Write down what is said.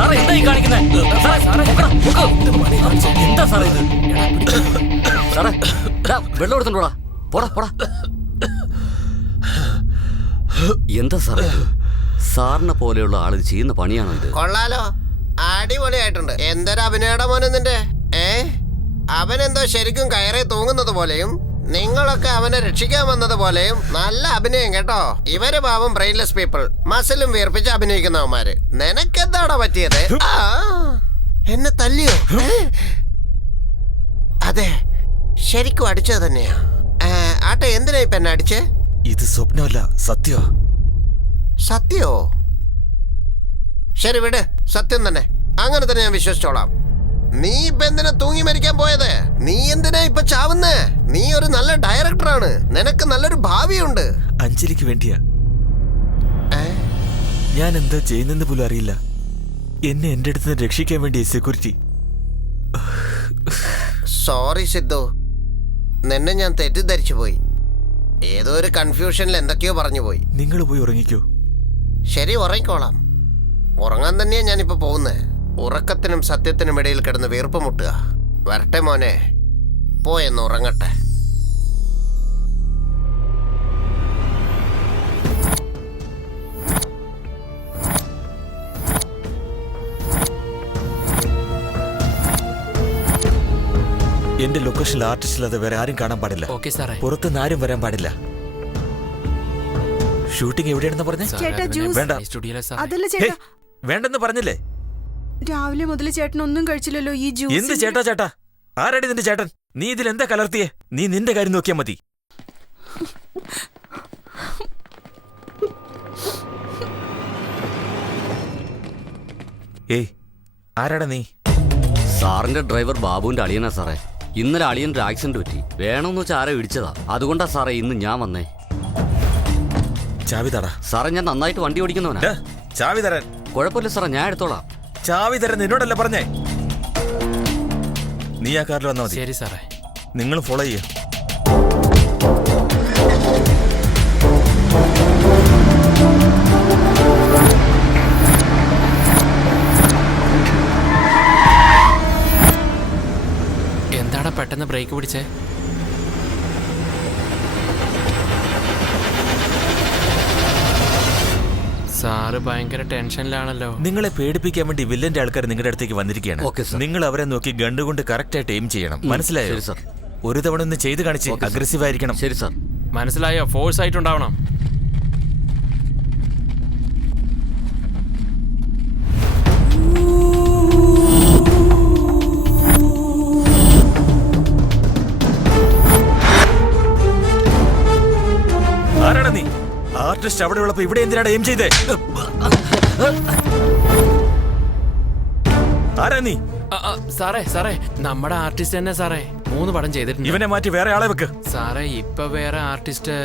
സാറേ എന്തായി കാണിക്കുന്നത്? എന്താ സാറേ ഇത്? സാറേ വെള്ളം എടുത്തോണ്ടോടാ, പോടാ പോടാ. എന്താ സാറേ സാറിനെ പോലെയുള്ള ആള് ചെയ്യുന്ന പണിയാണോ ഇത്? കൊള്ളാലോ, അടിപൊളിയായിട്ടുണ്ട്. എന്തൊരു അഭിനയുടെ മോനെ നിന്റെ. അവനെന്തോ ശരിക്കും കയറി തൂങ്ങുന്നത് പോലെയും നിങ്ങളൊക്കെ അവനെ രക്ഷിക്കാൻ വന്നത് പോലെയും നല്ല അഭിനയം കേട്ടോ. ഇവര് പാവം ബ്രെയിൻലെസ് പീപ്പിൾ, മസിലും വീർപ്പിച്ച് അഭിനയിക്കുന്നവന്മാര്. നിനക്കെന്താടാ പറ്റിയത്? എന്നെ തല്ലിയോ? അതെ, ശരിക്കും അടിച്ചത് തന്നെയാ. ആട്ടെ, എന്തിനാ ഇപ്പൊ എന്നെ അടിച്ചേ? ഇത് സ്വപ്നമല്ല, സത്യോ. സത്യോ? ശരി വിട്, സത്യം തന്നെ. അങ്ങനെ തന്നെ ഞാൻ വിശ്വസിച്ചോളാം. നീ ഇപ്പൊ എന്തിനാ തൂങ്ങി മരിക്കാൻ പോയത്? നീ എന്തിനാ ഇപ്പൊ ചാവുന്നേ? നീ ഒരു നല്ല ഡയറക്ടറാണ്, നിനക്ക് നല്ലൊരു ഭാവിയുണ്ട്. അഞ്ജലിക്ക് വേണ്ടിയാ. ഞാൻ എന്താ ചെയ്യുന്നെന്ന് പോലും അറിയില്ല. എന്നെ എന്റെ അടുത്ത് രക്ഷിക്കാൻ വേണ്ടി സെക്യൂരിറ്റി. സോറി സിദ്ധു, നിന്നെ ഞാൻ തെറ്റിദ്ധരിച്ചു പോയി. ഏതോ ഒരു കൺഫ്യൂഷനിൽ എന്തൊക്കെയോ പറഞ്ഞു പോയി. നിങ്ങൾ പോയി ഉറങ്ങിക്കോ. ശരി, ഉറങ്ങിക്കോളാം. ഉറങ്ങാൻ തന്നെയാ ഞാനിപ്പോ പോകുന്നേ. ഉറക്കത്തിനും സത്യത്തിനും ഇടയിൽ കിടന്ന് വീർപ്പ് മുട്ടുക. വരട്ടെ മോനെ, പോയെന്ന് ഉറങ്ങട്ടെ. എന്റെ ലൊക്കേഷനിൽ ആർട്ടിസ്റ്റ് അല്ലാതെ വേറെ ആരും കാണാൻ പാടില്ല. പുറത്തുനിന്ന് ആരും വരാൻ പാടില്ല. ഷൂട്ടിംഗ് എവിടെയാണെന്ന് പറഞ്ഞേ? വേണ്ടെന്ന് പറഞ്ഞില്ലേ? രാവിലെ മുതൽ ചേട്ടൻ ഒന്നും കഴിച്ചില്ലല്ലോ. ഈ ജ്യൂസ് എന്ത് ചേട്ടാ ചേട്ടാ? ആരാടി നിന്റെ ചേട്ടൻ? നീ ഇതിൽ എന്താ കലർത്തിയേ? നീ നിന്റെ കാര്യം നോക്കിയാ മതി. ഏയ്, ആരാടാ നീ? സാറിന്റെ ഡ്രൈവർ ബാബുവിന്റെ അളിയനാ സാറേ. ഇന്നലെ അളിയൻ്റെ ആക്സിഡന്റ് പറ്റി. വേണമെന്ന് വെച്ചാൽ ആരോ ഇടിച്ചതാ. അതുകൊണ്ടാ സാറേ ഇന്ന് ഞാൻ വന്നേ. ചാവി തരാ സാറേ, ഞാൻ നന്നായിട്ട് വണ്ടി ഓടിക്കുന്നവനാ. ചാവി തരാൻ. കുഴപ്പമില്ല സാറേ, ഞാൻ എടുത്തോളാം. ചാവി തരാൻ നിന്നോടല്ല പറഞ്ഞേ. നീ ആ കാറിൽ വന്നാൽ മതി. ശരി സാറേ. നിങ്ങൾ ഫോളോ ചെയ്യ. എന്താടാ പെട്ടെന്ന് ബ്രേക്ക് പിടിച്ചേ? സാറ് ഭയങ്കര ടെൻഷനിലാണല്ലോ. നിങ്ങളെ പേടിപ്പിക്കാൻ വേണ്ടി വില്ലന്റെ ആൾക്കാർ നിങ്ങളുടെ അടുത്തേക്ക് വന്നിരിക്കുകയാണ്. നിങ്ങൾ അവരെ നോക്കി ഗണ്ടുകൊണ്ട് കറക്റ്റ് ആയിട്ട് എയിം ചെയ്യണം. മനസ്സിലായോ? ഒരു തവണ ഒന്ന് ചെയ്ത് കാണിച്ച് അഗ്രസീവ് ആയിരിക്കണം. ശരി സാർ. മനസ്സിലായോ? ഫോഴ്സ് ആയിട്ടുണ്ടാവണം. ആരാണ് നീ? ആർട്ടിസ്റ്റ് അവിടെ ഉള്ളപ്പോ ഇവിടെ എന്തിനാണ് എയിം ചെയ്തേ? ആരാ നീ? സാറേ സാറേ, നമ്മുടെ ആർട്ടിസ്റ്റ് തന്നെ സാറേ. 3 പടം ചെയ്തിട്ടുണ്ട്. ഇവനെ മാറ്റി വേറെ ആളെ വെക്ക്. സാറേ, ഇപ്പൊ വേറെ ആർട്ടിസ്റ്റ്.